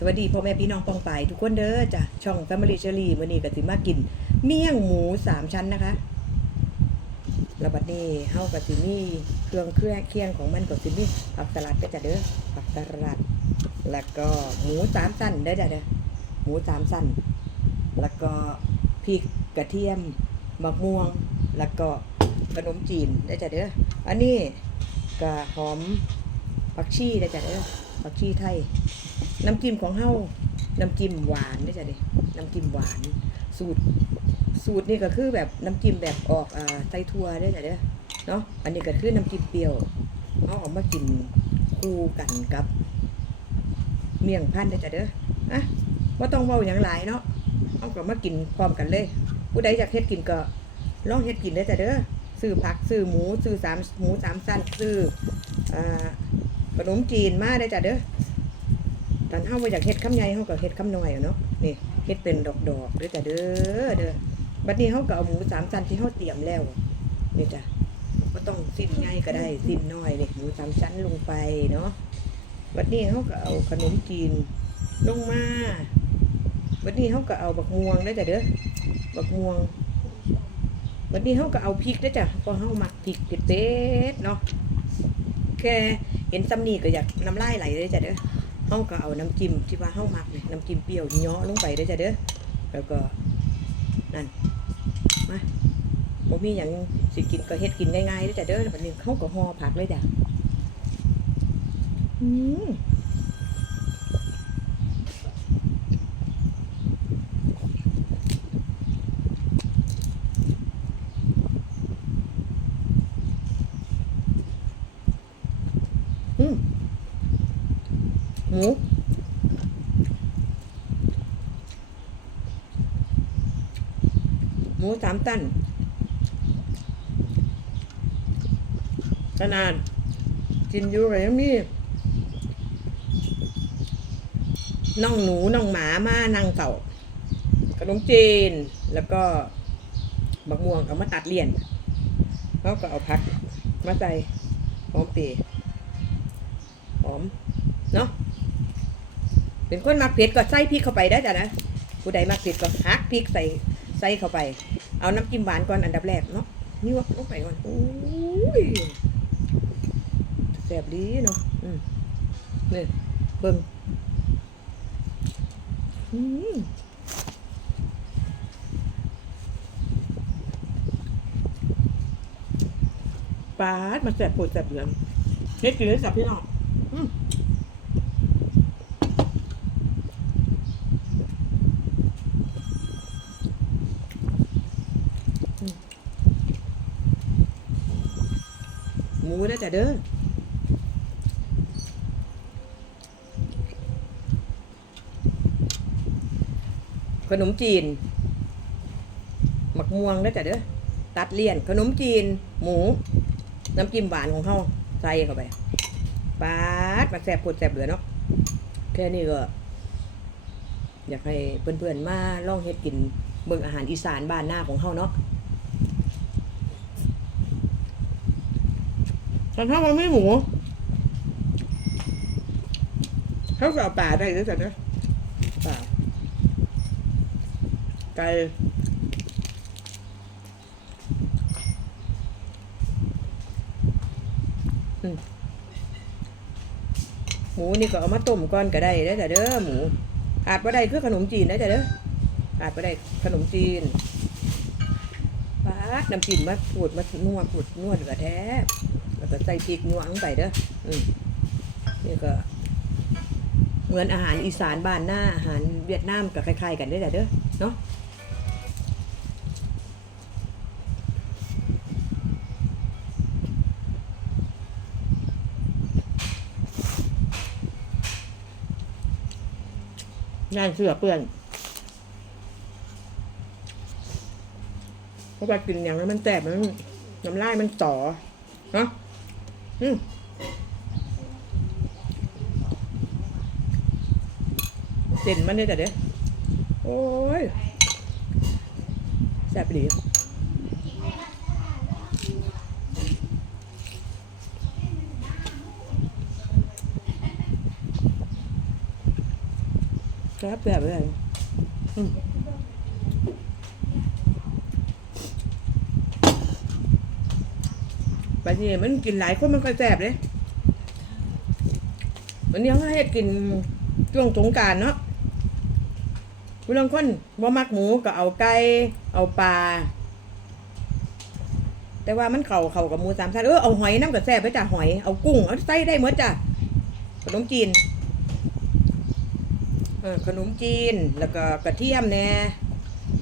สวัสดีพ่อแม่พี่น้องปองไปทุกคนเด้อจ้ะช่อง Family c h e r r y มื้อนี้ก็สิมากิน เมี่ยงหมูสามชั้นนะคะแล้วบัดนี้เฮาก็สิมีเครื่องเครื่องเคียงของมันก็สิมีผักสลัดก็จะเด้อผักสลัด แล้วก็หมูสามสั้นเด้อจ้ะเด้อหมูสามสั้น แล้วก็พริกกระเทียมมะม่วง แล้วก็ขนมจีนได้อจ้ะเด้ออันนี้ก็หอมผักชีได้อจ้ะเด้อผักชีไทย น้ำจิ้มของเฮาน้ำจิ้มหวานได้จ้ะเด้น้ำจิ้มหวาน สูตร สูตรนี่ก็คือแบบน้ำจิ้มแบบออกอ่าไส้ทั่วได้จ้ะเด้อเนาะอันนี้ก็คือน้ำจิ้มเปรี้ยวเอาออกมากินคู่กันกับ เมี่ยงพันได้จ้ะเด้ออะว่าต้องเว้าอย่างหลายเนาะเอาก็มากินพร้อมกันเลย ผู้ใดอยากเฮ็ดกินก็ลองเฮ็ดกินได้จ้ะเด้อซื้อผักซื้อหมูซื้อสามหมูสามสั้นซื้ออขนมจีนมาได้จ้ะเด้อ ตอนเฮาบ่อยากเฮ็ดคำใหญ่เฮาก็เฮ็ดคำน้อยเอาเนาะนี่เฮ็ดเป็นดอกๆเด้อจ้ะเด้อเด้อบัดนี้เฮาก็เอาหมูสามชั้นที่เฮาเตรียมแล้วนี่จ้ะบ่ต้องสิ้นใหญ่ก็ได้สิ้นน้อยนี่หมูสามชั้นลงไปเนาะบัดนี้เฮาก็เอาขนมจีนลงมาบัดนี้เฮาก็เอาบักม่วงได้อจ้ะเด้อบักม่วงบัดนี้เฮาก็เอาพริกได้อจ้ะเพราะเฮามักพริกเผ็ดๆเนาะแค่เห็นซ้ำนี่ก็อยากน้ำลายไหลเลยจ้ะเด้อ เฮาก็เอาน้ำจิ้มที่ว่าเฮามักเนี่ยน้ำจิ้มเปรี้ยวเนาะลงไปได้อจ้ะเด้อแล้วก็นั่นมาบ่มีหยังสิกินก็เฮ็ดกินง่ายๆเด้อจ้ะเด้อบัดนี้เฮาก็ห่อผักเลยจ้ะอืมอืมหมู ห มูสามตันขนาดกินอยู่เลยยังมีน้องหนูน้องหมามานั่งเก่าขนมจีนแล้วก็บักม่วงเอามาตัดเลี่ยนเขาก็เอาพักมาใส่หอมเปรย์หอมเนาะเป็นคนมักเผ็ดก็ใส่พริกเข้าไปได้จ้ะนะผู้ใดมักเผ็ดก็หักพริกใส่ ใส่เข้าไป เอาน้ำจิ้มหวานก่อนอันดับแรกเนาะนี่วะลงไปก่อนโอ้ยแซ่บดีเนาะอืมนี่เบิ่งอืมปาดมันแซ่บปวดแซ่บเหลืองเฮ็ดกินเลยสับพี่น้องอืม หมูนะเด้อขนมจีนหมักม่วงนะจ๊ะเด้อตัดเลี่ยน ขนมจีน หมู น้ำจิ้มหวานของเขาใส่เข้าไปปาดมันแสบปวดแสบเหลือเนาะแค่นี้ก็ อยากให้เพื่อนๆมาลองเฮ็ดกินเบิ่งอาหารอีสานบ้านหน้าของเขาเนาะ แต่ถ้ามันไม่หมูเขาก็เอาป่าได้ด้วยจ้ะเนะป่าไก่หมูนี่ก็เอามาต้มก่อนก็ได้ได้อจ้ะเด้อหมู อาจบ่ได้คือขนมจีนได้อจ้ะเด้ออาจบ่ได้ขนมจีนปาดน้ำจิ้มมาปูดมานัวปูดนวดกระแท้ แล้วก็ใส่พริกนัวลงไปเด้ออืมนี่ก็ เหมือนอาหารอีสานบ้านหน้าอาหารเวียดนามก็คล้ายๆกันได้อจ้ะเด้อเนาะงานเสือเปื่อนเพราะว่ากินอย่างนั้นมันแสบมันน้ำลายมันต่อเนาะ อืมเส้นมันเนี่ยจ้ะเด้อโอ้ยแซ่บดีครับแบบเลยอืม บาทีมันกินหลายคนมันก็แสบเลยวันนี้เขาให้กินช่วงสงการเนาะผู้ลางคนบ่มักหมูก็เอาไก่เอาปลาแต่ว่ามันเข่าเข่ากับหมูสามชั้นเออเอาหอยน้ำกับแซ่บไปจ้ะหอยเอากุ้งเอาไส้ได้หมดจ้ะขนมจีนเออขนมจีนแล้วก็กระเทียมแน่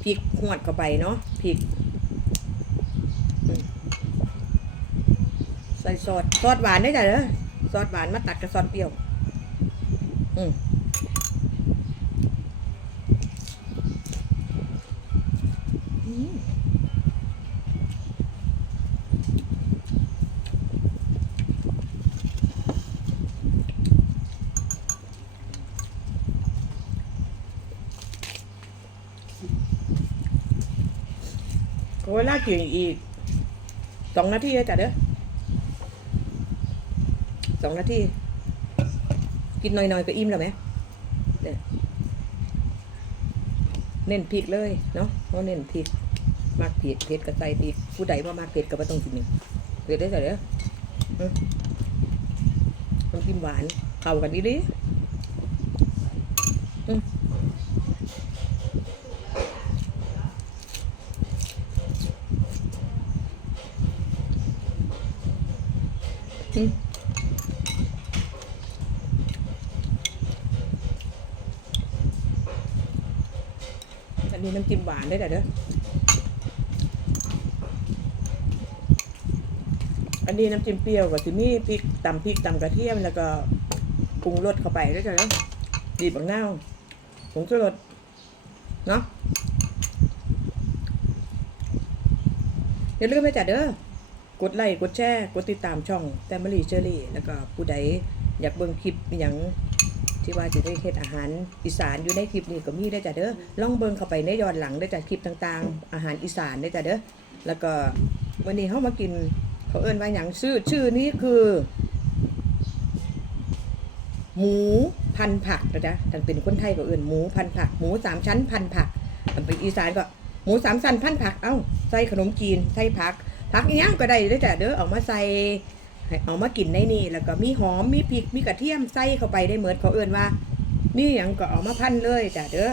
พริกหวดเข้าไปเนาะพริกอืม ใส่ซอสซอสหวานได้จ้ะเด้อซอสหวานมาตัดกับซอสเปรี้ยว อืมอืมก็เวลากินอีกสองนาทีเลยจ้ะเด้อ สองนาทีกินหน่อยๆก็อิ่มแล้วไหมเนี่ยเน้นพริกเลยเนาะเพราะเน้นพริกมากเผ็ดเผ็ดก็ใส่พริกผู้ใดว่ามากเผ็ดก็ไม่ต้องกินหนึ่งเผ็ดได้แต่เด้ออืมน้ำจิ้มหวานเข้ากันดีดิ อันนี้น้ำจิ้มหวานได้แต่เด้อ อันนี้น้ำจิ้มเปรี้ยวกับซิมีพริกตำพริกตำกระเทียมแล้วก็ปรุงรสเข้าไปได้แต่เด้อดีบักนาผงชูรสเนาะอย่าลืมไปจัดเด้อกดไลค์กดแชร์ กดติดตามช่องแตม i รีเชอรี่ แล้วก็ผู้ใดอยากเบิ่งคลิปอย่าง ที่ว่าจะได้เฮ็ดอาหารอีสานอยู่ในคลิปนี้ก็มีได้จ้ะเด้อล่องเบิงเข้าไปในย้อนหลังได้จ้ะคลิปต่างๆ อาหารอีสานได้จ้ะเด้อแล้วก็วันนี้เฮามากินเขาเอิ้นว่าหยังชื่อชื่อนี้คือ หมูพันผักนะจ๊ะถ้าเป็นคนไทยก็เอิ้นหมูพันผัก หมูสามชั้นพันผักถ้าเป็นอีสานก็หมูสามชั้นพันผักเอ้าใส่ขนมจีนใส่ผักผักอีหยังก็ได้เด้จ้ะเด้อเอามาใส่ ให้เอามากินในนี่แล้วก็มีหอมมีพริกมีกระเทียมใส่เข้าไปได้เหมือนเขาเอื่นว่า มีหยังก็เอามาพันเลยจ้ะเด้อ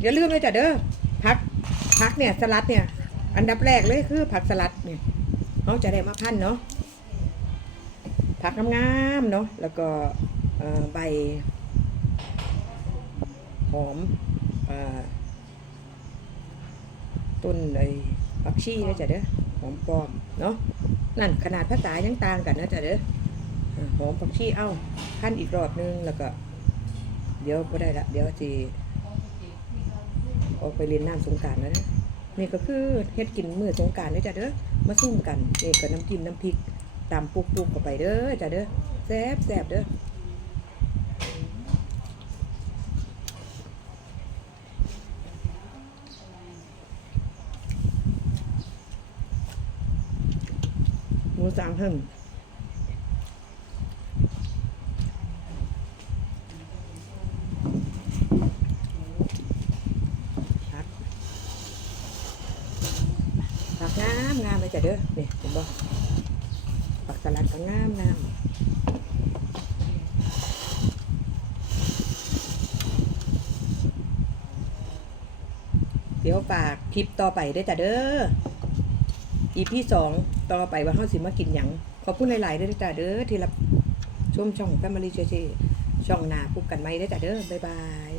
อย่าลืมเลยจ้ะเด้อผักผักเนี่ยสลัดเนี่ย อันดับแรกเลยคือผักสลัดเนี่ยเขาจะได้มาพันเนาะผักงามๆเนาะแล้วก็ใบหอมอต้นไอ้ผักชีนะจ้ะเด้อหอมปลอม เนาะนั่นขนาดภาษายังต่างกันนะจ๊ะเด้อหอมผักชีเอ้าขั้นอีกรอบนึงแล้วก็ เดี๋ยวก็ได้ละเดี๋ยวจีออกไปเรียนน้ำสงกรารแล้วนะนี่ก็คือเฮ็ดกินมื้อสงการเลยจ้ะเด้อมาซุ่มกันนี่ก็น้ำจิ้มน้ำพริกตำปุกปุกเข้าไปเด้อจ้ะเด้อแซ่บแซ่บเด้อ สามหึ่งผักผักงามงามเลยจ้ะเด้อนี่ผมบอกผักสลัดก็งามงามเดี๋ยวฝากคลิปต่อไปด้วยจ้ะเด้อ อีพี่สองต่อไปว่าเฮาสิมากินหยังขอบคุณหลายๆด้วยจ้ะเด้อที่รับชมช่องแฟมิลี่เชช่องหน้าพบกันไหม่ด้อจ้ะเด้อบ๊ายบาย